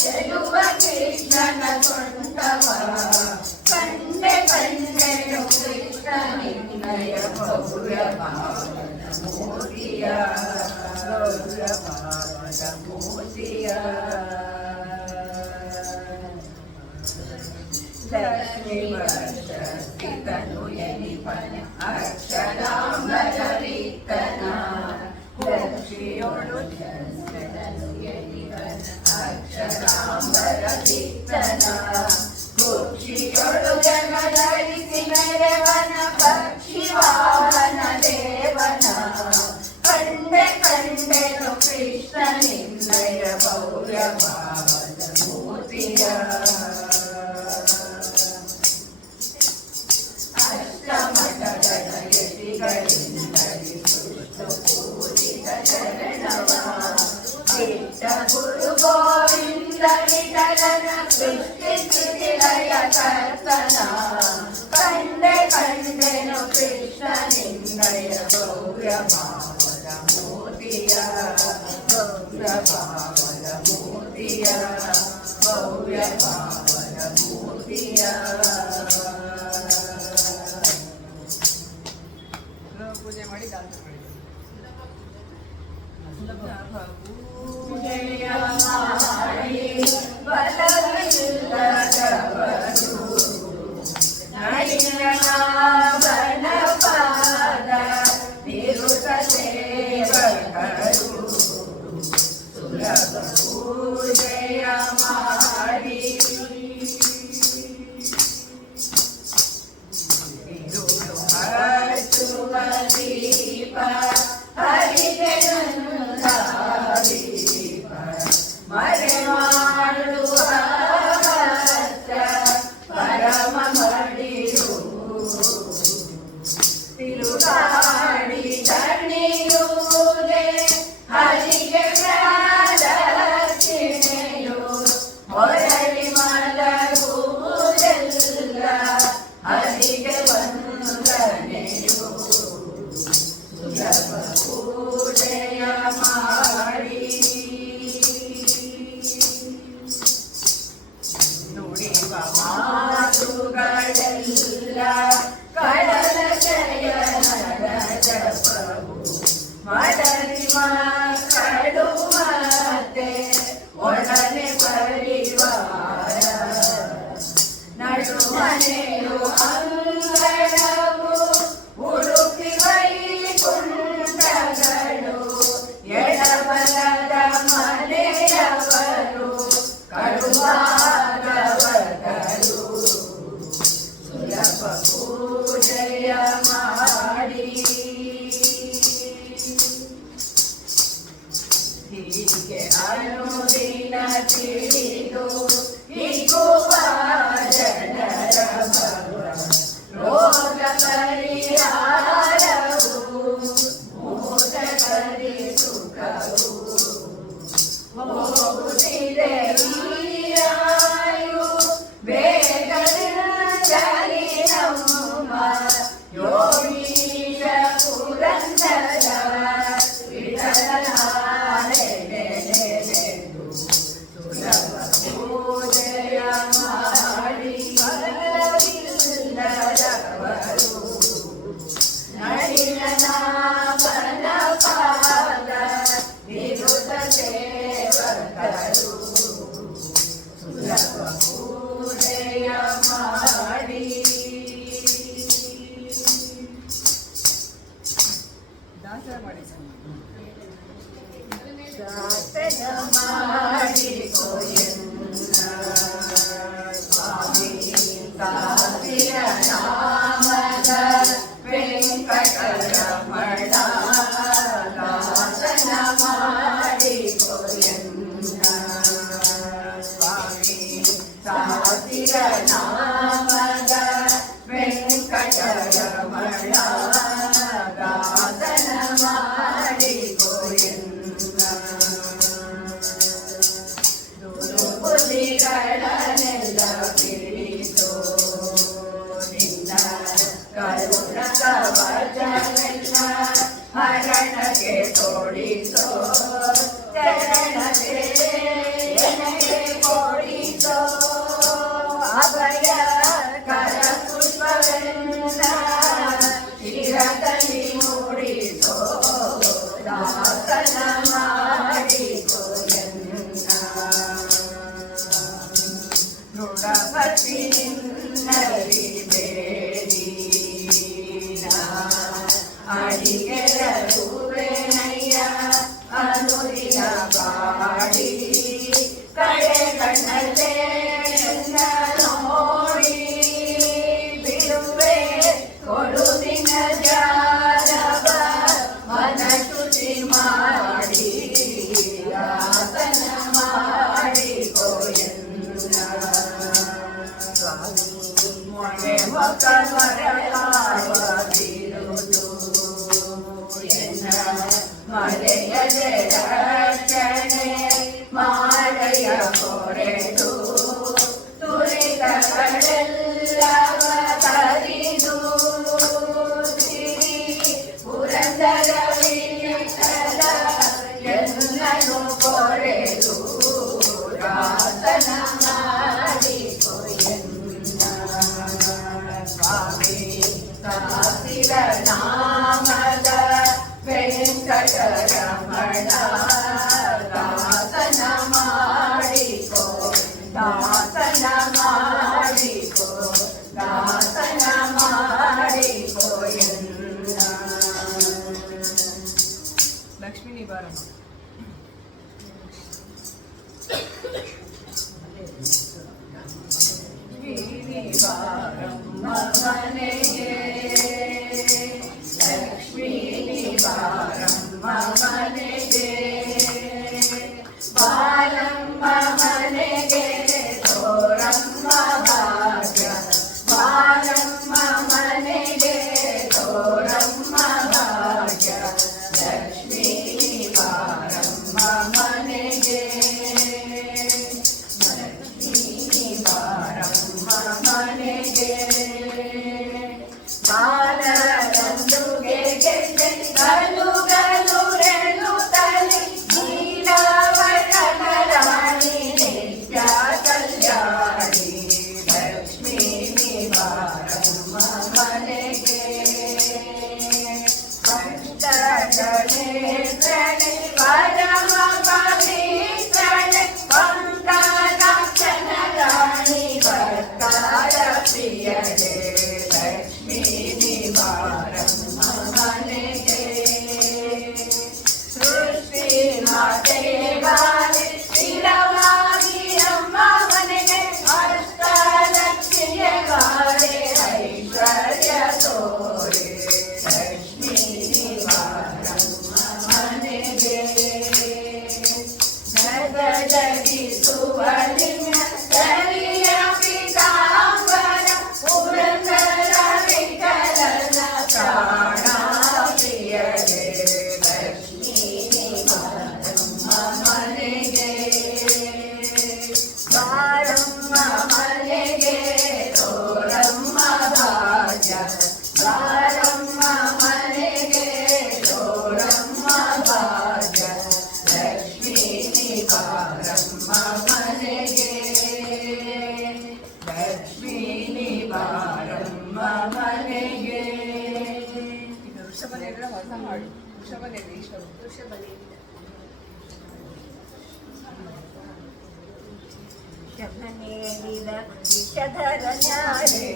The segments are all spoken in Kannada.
ಚೆಲುವ ಕೃಷ್ಣನ ಸೊಂಟವ ಕಂಡೆ ಕಂಡೆನು ಕೃಷ್ಣ ನಿನ್ನಯ ಭವ್ಯ ಭಾವನ ಮೋದಿಯ ಭವ್ಯ ಭಾವನ ಮೋದಿಯ ಲಕ್ಷ್ಮೀ ವರ್ಷಿತನು ಎನಿಪನ ಅಕ್ಷರಾಂಬರ ರೀತನ ಲಕ್ಷ್ಮಿಯೋಳು ಚಂದ್ರನು ಎನಿಪನ ಅಕ್ಷರಾಂಬರ ಕೀರ್ತನ ಖುಷಿಯೊಳು ಜಗದರಿಸಿ ಮೆರವನ ಪಕ್ಷಿ ವಾಹನ ದೇವನ ಕಂಡೆ ಕಂಡೆನು ಕೃಷ್ಣ ನಿನ್ನಯ ಭವ್ಯ ಭಾವದ ಮೂರ್ತಿಯ ಅಷ್ಟಮಠಗಳ ಯತಿಗಳಿಂದಲಿ ಸುಷ್ಟು ಪೂಜಿತ ಚರಣವ ಇಟ್ಟ ಗುರು ಗೋವಿಂದ ವಿಠಲನ ಸೃಷ್ಟಿ ಸ್ಥಿತಿಲಯ ಕರ್ತನ ಕಂಡೆ ಕಂಡೆನು ಕೃಷ್ಣ ನಿನ್ನಯ ಭವ್ಯ ಭಾವದ ಮೂರ್ತಿಯ ಭವ್ಯ ಭಾವದ ಮೂರ್ತಿಯ ಭವ್ಯ ಭಾವದ ಮೂರ್ತಿಯ ಪೂಜೆ ಮಾಡಿ ದಾಸ ಮಾಡಿ ಪೂಜೆಯ ಮಾಡಿ ಬಲವಿಲ್ಲದವರು ನಳಿನಾಭನ ಪಾದ ನಿರುತ ಸೇವಕರು ಸುಲಭ ಪೂಜೆಯ ಮಾಡಿ ಇರುಳು ಹಚ್ಚುವ ದೀಪ ಹರಿಗೆ ದೀಪ ಮರೆ ಮಾಡುವ ಪರಮ ಮಡಿಯು ತಿರುಗಾಡಿ ತಣಿಯುವುದೇ ಹರಿಗೆ ಪ್ರದಕ್ಷಿಣೆಯು ಹೊರಳಿ ಮಲಗುವುದೆಲ್ಲ ಹರಿಗೆ ವಂದನೆಯು ಸುಲಭ ಪೂಜೆಯ ಮಾಡಿ ನುಡಿವ ಮಾತುಗಳೆಲ್ಲ ಕಡಲ ಶಯನದ ಜಪವು ಮಡಲಿ ಮಕ್ಕಳು ಮತ್ತೆ ಒಡನೆ ಪರಿವಾರ ನಡುಮನೆಯು ಅಂಗಡವು ಉಡುಪಿ ವೈಕುಂಠಗಳು ಎಡಬಲದ ಮನೆಯವರು ಕಡುವಾದವಗಳು ಸುಲಭ ಪೂಜೆಯ ಮಾಡಿ ಹೀಗೆ ಅನುದಿನ ತಿಳಿದು ಹಿಗುವ ಜನರ ಭವ ರೋಗ ಪರಿಹಾರವು ಮೋದಕರಿ ಸುಖವು ಹೋಗುತ್ತಿದೆ ಈರಾಯು ಬೇಗದಿಂದಲಿ ನಮ್ಮ ಯೋಗೀಶ ಪುರಂದರ ವಿಠಲನಾಡೆನೆನೆದು ಸುಲಭ ಪೂಜೆಯ ಮಾಡಿ ಫಲವಿಲ್ಲದವರು ನಳಿನಾಭನ ಪಾದ ನಿರುತ ಸೇವಕರು ಸುಲಭ ಪೂಜೆಯ ಮಾಡಿ ದಾಸರ ಮಾಡಿ ದಾಸರ ಹರಣಕ್ಕೆ ತೋಡಿಸೋ ಚರಣಕ್ಕೆ ಕೊಡಿಸೋ ಅಭಯ ಕರ ಪುಷ್ಪವೆಲ್ಲ ಶಿರದಲ್ಲಿ ಮೂಡಿಸೋ ದಾಸನ ಮಾಡಿಕೋ ಎನ್ನ ದೃಢಭಕ್ತಿ ನಿನ್ನಲ್ಲಿ ಬೇಡಿ ಅಡಿಗೆರೂವೇನಯ್ಯ ಅನುದಿನ ಬಾಡಿ ಕಡೆ ಕಣ್ಣಲ್ಲೇ ನೋಡಿ ಬಿಡುವೆ ಕೊಡುವಿನ ಜಾರವ ಮನ ಶುಚಿ ಮಾಡಿ ಆಸನ ಮಾಡಿಕೋ ಎನ್ನ ಸ್ವಾಮಿ ಮೊಳೆ ಬಿರುದು ಮಲೆಯ ರಕ್ಷಣೆ ಮಾಡೆಯ ಹೊರೆದು ತುರಿತಗಳೆಲ್ಲವ ತರಿದು ಪುರಂದರ ವಿಠಲ ಎಲ್ಲನು ಕೊರೆದು ರಾಸನ ಮಾಡಿಕೋ ಎನ್ನ ಸ್ವಾಮಿ ಕಾಸಿರ ನಾಮದ ವೆಂಕಟರಮಣ ದಾಸನ ಮಾಡಿಕೋ ದಾಸನ ಮಾಡಿಕೋ ದಾಸನ ಮಾಡಿಕೋ ಎನ್ನ ಲಕ್ಷ್ಮೀ ನಿವಾರಣ ನಿವಾರಮ್ಮ ಮನೆಗೆ ಲಕ್ಷ್ಮೀ ನಿವಾರಮ್ಮ ಮನೆಗೆ ಬಾಲಮ್ಮ ಮನೆಗೆ ತೋರಮ್ಮ ಭಾಗ್ಯ ಬಾಲಮ್ಮ ಮನೆಗೆ ತೋರಮ್ಮ ಭಾಗ್ಯ ಲಕ್ಷ್ಮೀ ನಿವಾರಮ್ಮ ಮನೆಗೆ ಲಕ್ಷ್ಮೀ ನಿವಾರಮ್ಮ ಮನೆಗೆ ಬಾಲರಂದುಗೆ ಗಲು ಗಲು ರೆಲು ತಲಿ ನೀಲವರ್ಣನ ರಾಣಿ ನಿತ್ಯ ಕಲ್ಯಾಣಿ ಲಕ್ಷ್ಮೀ ನಿವಾರಮ್ಮ ಮನೆಗೆ ಪಂಚಗಳೇ ಪ್ರಣಿ ಪರಮ ಪವಿತ್ರನೆ ಪಂಕಜಾಕ್ಷನ ರಾಣಿ ಭಕ್ತರ ಪ್ರಿಯಳೇ ಲಕ್ಷ್ಮೀ ನಿವಾರಮ್ಮ ಮನೆಗೆ ಸೃಷ್ಟಿ ಮಾತೆಗಾಲಿ ಸ್ಥಿರವಾಗಿ ಅಮ್ಮ ಮನೆಗೆ ಅಷ್ಟಲಕ್ಷ್ಮಿಯ ಗಾರೆ ಐಶ್ವರ್ಯ ತೋರೆ ಲಕ್ಷ್ಮೀ ನಿವಾರಮ್ಮ ಮನೆಗೆ ಜಗಜಗಿಸುವಲಿಂಗ ಸರಿಯ ಪೀತಾಂಬರ ಪುರಂದರ ವಿಠಲನ ಪ್ರಾಣ ಪ್ರಿಯಳೇ ಲಕ್ಷ್ಮೀ ನಿವಾರಮ್ಮ ಮನೆಗೆ ಬಾರಮ್ಮ ಮನೆಗೆ ತೋರಮ್ಮ ಭಾಗ್ಯ ಬಾರಮ್ಮ ಮನೆಗೆ ತೋರಮ್ಮ ಭಾಗ್ಯ ಲಕ್ಷ್ಮೀ ನಿವಾರಮ್ಮ ಮನೆಗೆ ಲಕ್ಷ್ಮೀ ನಿವಾರಮ್ಮ ಮನೆಗೆ ಇದು ವೃಷಭದೇವರ ಹೊಸ ಹಾಡು ವೃಷಭದೇವಿ ಶಮನೇರಿದ ವಿಷಧರ ನ್ಯಾರೆ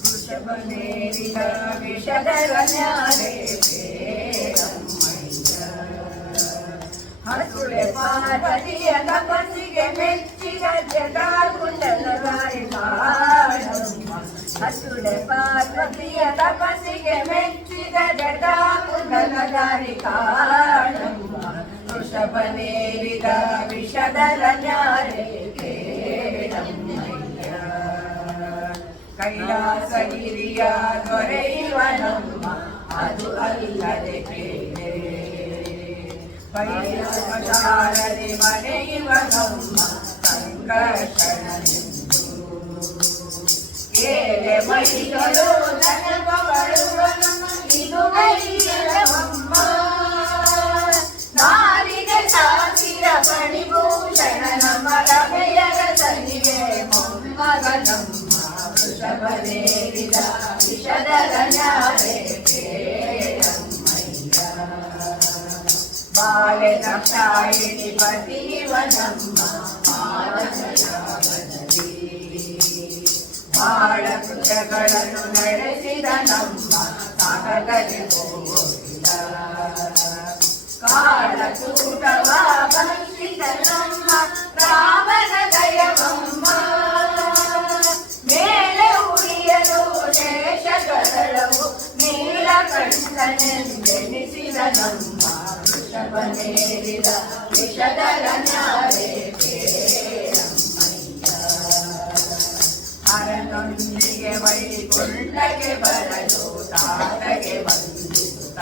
ವೃಷಭನೇರಿದ ವಿಷಧರ ನ್ಯಾರೆ ಪಾರ್ವತಿಯ ತಪಸ್ಸಿಗೆ ಮೆಚ್ಚಿದ ಜಟಾಕುಂಡಲಧಾರಿ ಕಾಳಮ್ಮ ಹಸುಳೆ ಪಾರ್ವತಿಯ ತಪಸ್ಸಿಗೆ ಮೆಚ್ಚಿದ ಜಟಾಕುಂಡಲಧಾರಿ ಕಾಳಮ್ಮ ವೃಷಭನೇರಿದ ವಿಷದರ ನ್ಯಾರೆ ಕೇಳಮ್ಮಯ್ಯ ಕೈಲಾಸಗಿರಿಯ ದೊರೆಯುವನಮ್ಮ ಅದು ಅಲ್ಲದೆ ಕೇಳೆ ಕೈಲಾಸಚಾರದೆ ಮನೆಯುವನಮ್ಮ ಸಂಕರ್ಷಣನೆಂದು ಕೇಳೆ ಮೈಗಳು ನನಗವಳುವನಮ್ಮ ಇದು ಕೈಯಲವಮ್ಮ ನಾರಿಗೆ ಸಾಸಿರ ಪಣಿಭೂಷಣನ ಮರಮೆಯರ ಸನಿಗೆ ಮೊಮ್ಮಗನಮ್ಮ ವೃಷಭನೇರಿದ ವಿಷದರ ನ್ಯಾರೆ ಕೇಳಮ್ಮಯ್ಯ ಬಾಲೆ ದಾಕ್ಷಾಯಿಣಿ ಪತಿವನಮ್ಮ ಮಾನಸಯಾಗದಲ್ಲಿ ಬಾಳ ಕೃತ್ಯಗಳನ್ನು ನಡೆಸಿದ ನಮ್ಮ ಸಾಗರದಲ್ಲಿ ಹೋಗಿದ ಕಾಳಕೂಟವ ಬಂಧಿಸಿದ ನಮ್ಮ ರಾಮನ ದಯವಮ್ಮ ಮೇಲೆ ಉಳಿಯಲು ದೇಶಗಳೆಲ್ಲವೂ ನೀಲಕಂಠನೆಂದೆನಿಸಿದ ನಮ್ಮ ವೃಷಭನೇರಿದ ವಿಷದರ ನ್ಯಾರೆ ಕೇಳಮ್ಮಯ್ಯ ಹರನೊಂದಿಗೆ ವೈಕುಂಠಕ್ಕೆ ಬರಲು ತಾತಗೆ ವಂದಿಸುತ್ತ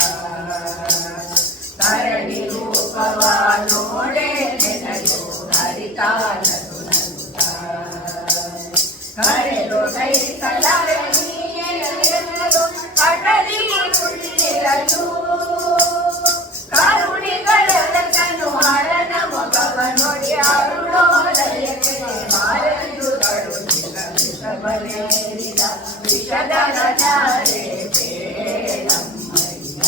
ತರಣಿ ರೂಪವ ನೋಡೆ ನೆನಲು ಹರಿತಾನದು ನಗುತ್ತ ಕರೆದು ಸೈಕಲರೆ ನೀನೆನಲು ಅಟಲಿ ಕುಳ್ಳಿರಲು ಕರುಣಿಗಳೆಲ್ಲನು ಹರನ ಮೊಗವ ನೋಡಿ ಅರುಣೋದಯಕ್ಕೆ ಮಾರೆಂದುಗಳು ವೃಷಭನೇರಿದ ವಿಷದರ ನ್ಯಾರೆ ಕೇಳಮ್ಮಯ್ಯ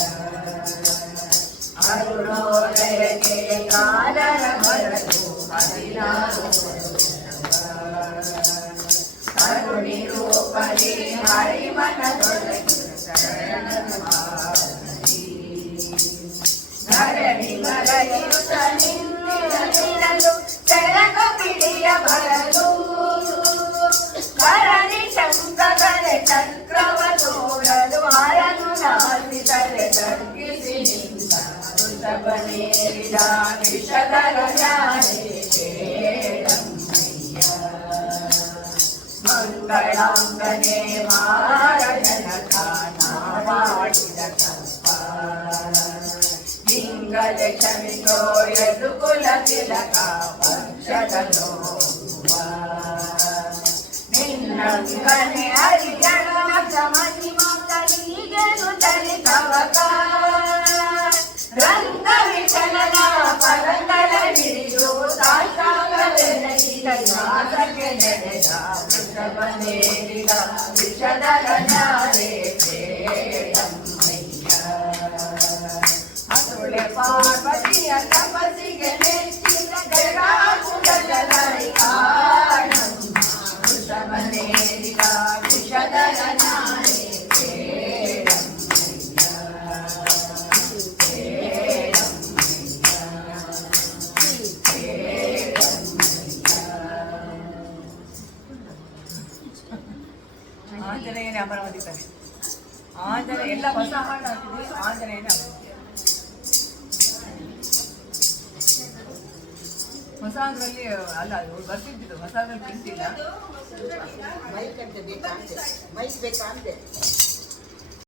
ಅರುಣೋದಯಕ್ಕೆ ಕಾಲರ ಬರಲು 16 ಕರುಣಿ ರೂಪದಿ ಹರಿಮನದೊಳಗೆ ಶರಣನ ಧರಣಿ ಮರೆಯುತ್ತ ನಿನ್ನಲು ತೆರಗ ಪಿಡಿಯ ಬರಲು ಕರಣಿ ಶಂಕರನೆ ಚಕ್ರವ ತೋರಲು ಹರನು ನಾಸಿದರೆ ತಗ್ಗಿಸಿ ನಿಂತ ವೃಷಭನೇರಿದ ವಿಷದರ ನ್ಯಾರೆ ಕೇಳಮ್ಮಯ್ಯ ಮಂಗಳಾಂಗನೆ ಮಾರಜನಕ ಮಾಡಿದ ಕಲ್ಪ ಲಿಂಗದೆ ಕ್ಷಮಿಸೋ ಯದುಕುಲ ತಿಲಕ ಪಕ್ಷದ ನೋವ ನಿನ್ನಂಗನೆ ಹರಿಜನ ಸಮನಿ ಮಕ್ಕಳಿಗೆನು ತರಿತವಕ ರಂಗ ವಿಠಲನ ಪರಂಗಳ ಹಿಡಿದು ಸಾಷ್ಟಾಂಗವೆನಗಿದ ಯಾತಕ್ಕೆ ನಡೆದ ವೃಷಭನೇರಿದ ವಿಷದರ ನ್ಯಾರೆ ಕೇಳಮ್ಮಯ್ಯ ಹಸುಳೆ ಪಾರ್ವತಿಯ ತಪಸ್ಸಿಗೆ ಮೆಚ್ಚಿದ ಜಟಾಕುಂಡಲಧಾರಿ ಕಾಳಮ್ಮ ವೃಷಭನೇರಿದ ವಿಷದರ ನ್ಯಾರೆ ಆಂಜನೇಯನೇ ಅಮರವದಿತಾನೆ ಆಂಜನೇಯ ಎಲ್ಲ ಹೊಸ ಹಾಡು ಹಾಕಿದ್ವಿ ಆಂಜನೇಯನೇ ಹೊಸದ್ರಲ್ಲಿ ಅಲ್ಲ ಬರ್ತಿದ್ದು ಹೊಸದ್ರಲ್ಲಿ ಪ್ರಿಂಟ್ ಇಲ್ಲ ಮೈಕ್ ಅಂತ ಬೇಕಾ ಮೈಕ್ ಬೇಕಾ ಅಂತೆ